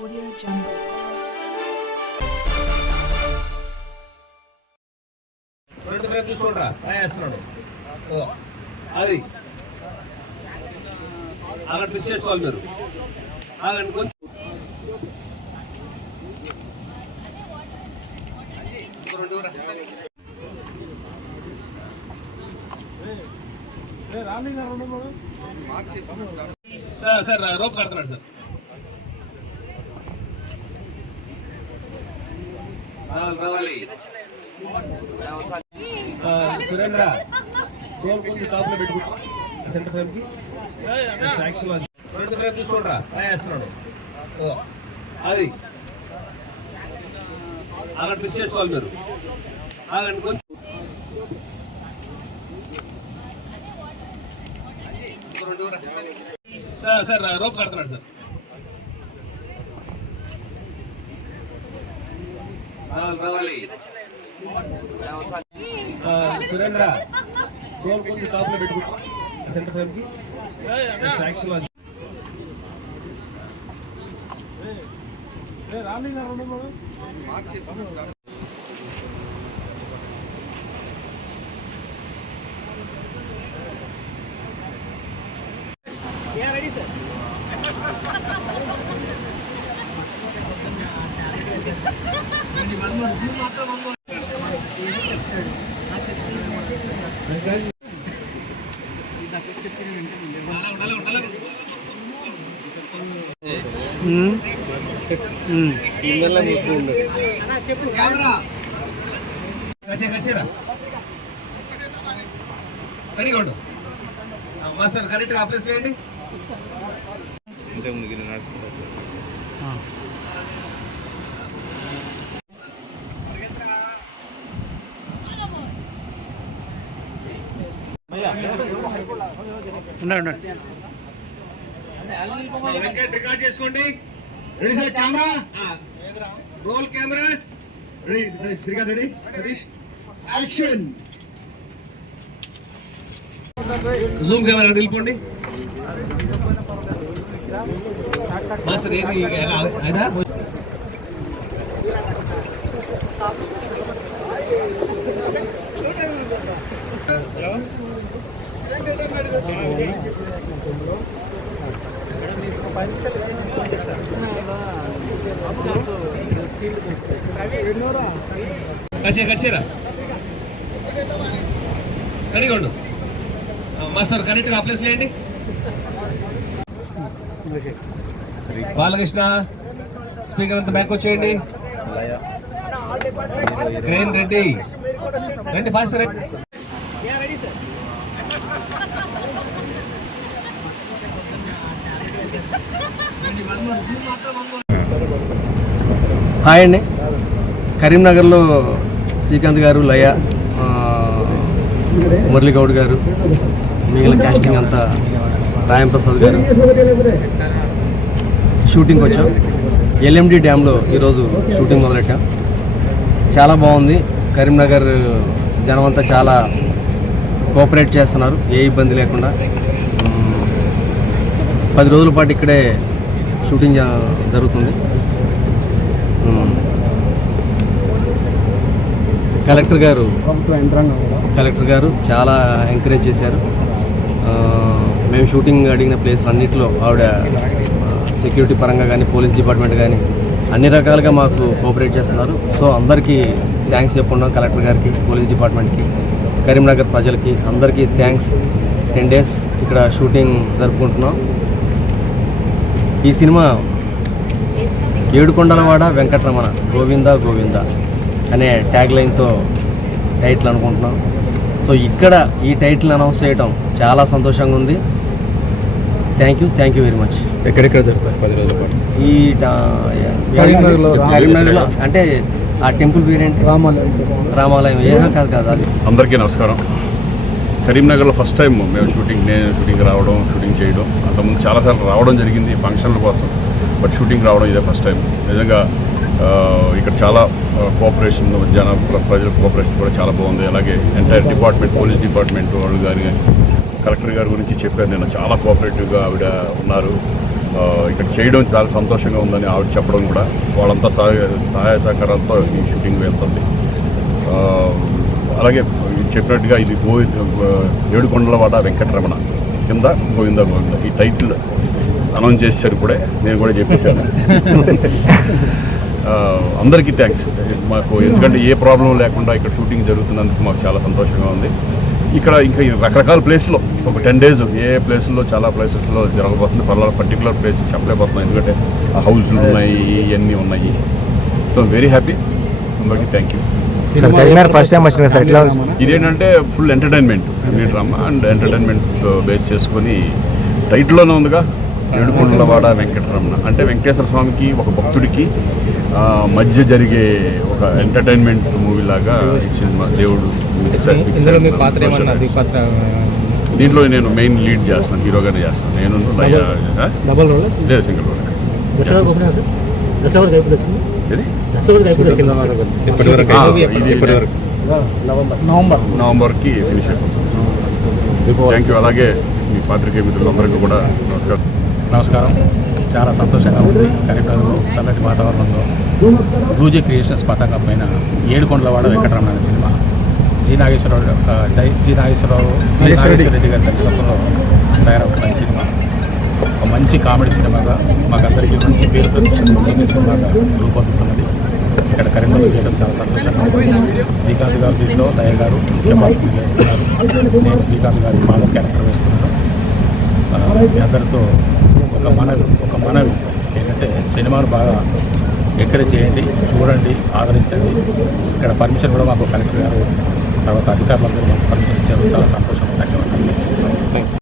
Audio Jungle. చూసుకోండిరా వేస్తున్నాడు అది అక్కడ ఫిక్స్ చేసుకోవాలి మీరు ఆగండి కొంచెం సార్ రోప్ కడుతున్నాడు సార్ రావాలి సురేంద్ర కొంచెం టాప్ లో పెట్టుకుంటా సెంటర్ ఫ్రేమ్ కి ఫ్రేమ్ చూసుకోండిరా వేస్తున్నాడు అది అక్కడ ఫిక్స్ చేసుకోవాలి మీరు ఆగండి కొంచెం సార్ రోప్ కడుతున్నాడు సార్ రావాలి సురేంద్ర కొంచెం టాప్ లో పెట్టుకుంటా సెంటర్ ఫ్రేమ్ కి రెడీ సార్ కడిగొండు సార్ కరెక్ట్గా అప్లై చేయండి వెంకట్ రికార్డ్ చేసుకోండి ready sir camera roll cameras ready Srikanth ready Satish action Zoom camera వెళ్ళిపోండి మాస్టర్ ఏది అయినా కచ్చేరా కడిగొండు మాస్టర్ కరెక్ట్గా అప్లై చేయండి బాలకృష్ణ స్పీకర్ అంతా బ్యాక్ వచ్చేయండి క్రేన్ రెడ్డి రండి ఫాస్ట్ రెడ్డి హాయ్ అండి. కరీంనగర్లో శ్రీకాంత్ గారు, లయ, మురళీగౌడ్ గారు, మిగిలిన క్యాస్టింగ్ అంతా, రాయం ప్రసాద్ గారు షూటింగ్కి వచ్చాం. ఎల్ఎండి డ్యామ్లో ఈరోజు షూటింగ్ మొదలెట్టాం. చాలా బాగుంది. కరీంనగర్ జనం అంతా చాలా కోఆపరేట్ చేస్తున్నారు, ఏ ఇబ్బంది లేకుండా. 10 రోజుల పాటు ఇక్కడే షూటింగ్ జరుగుతుంది. కలెక్టర్ గారు చాలా ఎంకరేజ్ చేశారు. మేము షూటింగ్ అడిగిన ప్లేస్ అన్నింటిలో ఆవిడ సెక్యూరిటీ పరంగా కానీ, పోలీస్ డిపార్ట్మెంట్ కానీ అన్ని రకాలుగా మాకు కోఆపరేట్ చేస్తున్నారు. సో అందరికీ థ్యాంక్స్ చెప్పుకున్నాం. కలెక్టర్ గారికి, పోలీస్ డిపార్ట్మెంట్కి, కరీంనగర్ ప్రజలకి అందరికీ థ్యాంక్స్. 10 days ఇక్కడ షూటింగ్ జరుపుకుంటున్నాం. ఈ సినిమా ఏడుకొండలవాడ వెంకటరమణ గోవింద గోవింద అనే ట్యాగ్ లైన్తో టైటిల్ అనుకుంటున్నాం. సో ఇక్కడ ఈ టైటిల్ అనౌన్స్ చేయడం చాలా సంతోషంగా ఉంది. Thank you very much. ఎక్కడెక్కడ జరుగుతారు 10 రోజుల పాటు? ఈ కరీంనగర్లో అంటే ఆ టెంపుల్ పేరేంటి? రామాలయం. కాదు అది. అందరికీ నమస్కారం. కరీంనగర్లో ఫస్ట్ టైం మేము షూటింగ్ రావడం, షూటింగ్ చేయడం. అంతకుముందు చాలాసార్లు రావడం జరిగింది ఫంక్షన్ల కోసం, బట్ షూటింగ్ రావడం ఇదే ఫస్ట్ టైం. నిజంగా ఇక్కడ చాలా కోఆపరేషన్, ప్రజల కోఆపరేషన్ కూడా చాలా బాగుంది. అలాగే ఎంటైర్ డిపార్ట్మెంట్, పోలీస్ డిపార్ట్మెంట్ వాళ్ళు కానీ, కలెక్టర్ గారి గురించి చెప్పారు. నేను చాలా కోఆపరేటివ్గా ఆవిడ ఉన్నారు. ఇక్కడ చేయడం చాలా సంతోషంగా ఉందని ఆవిడ చెప్పడం కూడా వాళ్ళంతా సహాయ సహకారాలతో ఈ షూటింగ్ వెళ్తుంది. అలాగే చెప్పినట్టుగా ఇది ఏడుకొండలవాడ వెంకటరమణ కింద గోవింద ఈ టైటిల్ అనౌన్స్ చేశారు ఇప్పుడే, నేను కూడా చెప్పేశాను. అందరికీ థ్యాంక్స్ మాకు, ఎందుకంటే ఏ ప్రాబ్లం లేకుండా ఇక్కడ షూటింగ్ జరుగుతున్నందుకు మాకు చాలా సంతోషంగా ఉంది. ఇక్కడ ఇంకా రకరకాల ప్లేస్లో ఒక 10 days ఏ ప్లేసుల్లో చాలా ప్లేసెస్లో జరగబోతుంది. పర్టికులర్ ప్లేస్ చెప్పలేకపోతున్నాం, ఎందుకంటే ఆ హౌస్లు ఉన్నాయి, ఇవన్నీ ఉన్నాయి. సో వెరీ హ్యాపీ, అందరికీ థ్యాంక్ యూ. ఫస్ట్ టైం వచ్చిన సార్, ఇదేంటంటే full entertainment, drama and entertainment base చేసుకొని టైటిల్లోనే ఉందిగా ఏడుకొండలవాడ వెంకటరమణ, అంటే వెంకటేశ్వర స్వామికి ఒక భక్తుడికి మధ్య జరిగే ఒక ఎంటర్టైన్మెంట్ మూవీ లాగా ఈ సినిమా. దేవుడు దీంట్లో నేను మెయిన్ లీడ్ చేస్తాను, హీరోగానే చేస్తాను. నేను లేదు, సింగిల్ నవంబర్కి ఫినిష్ అయిపోతుంది. Thank you. అలాగే మీ పాత్రికేయ మిత్రులందరికీ కూడా నమస్కారం. చాలా సంతోషంగా ఉంది. కరీంనగర్లో చల్లటి వాతావరణంలో రూజీ క్రియేషన్స్ పతాకం పైన ఏడుకొండలవాడ వెంకటరమణ అనే సినిమా జి నాగేశ్వరరావు రెడ్డి గారి దర్శకత్వంలో తయారవుతున్న ఈ సినిమా ఒక మంచి కామెడీ సినిమాగా, మాకందరికీ మంచి పేరు ప్రతిష్ఠించే సినిమాగా రూపొందుతున్నది. ఇక్కడ కరీంనగర్ చేయడం చాలా సంతోషంగా ఉంది. శ్రీకాంత్ గారు దీంట్లో దయ గారు ముఖ్య పాత్ర వేస్తున్నారు. నేను శ్రీకాంత్ గారి ఫాదర్ క్యారెక్టర్ వేస్తున్నాను. మీ అందరితో ఒక మనవి ఏంటంటే సినిమాను బాగా ఎంకరేజ్ చేయండి, చూడండి, ఆదరించండి. ఇక్కడ పర్మిషన్ కూడా మాకు కలెక్టర్ గారు తర్వాత అధికారులందరూ మాకు పర్మిషన్ ఇచ్చారు. చాలా సంతోషం. ధన్యవాదాలు.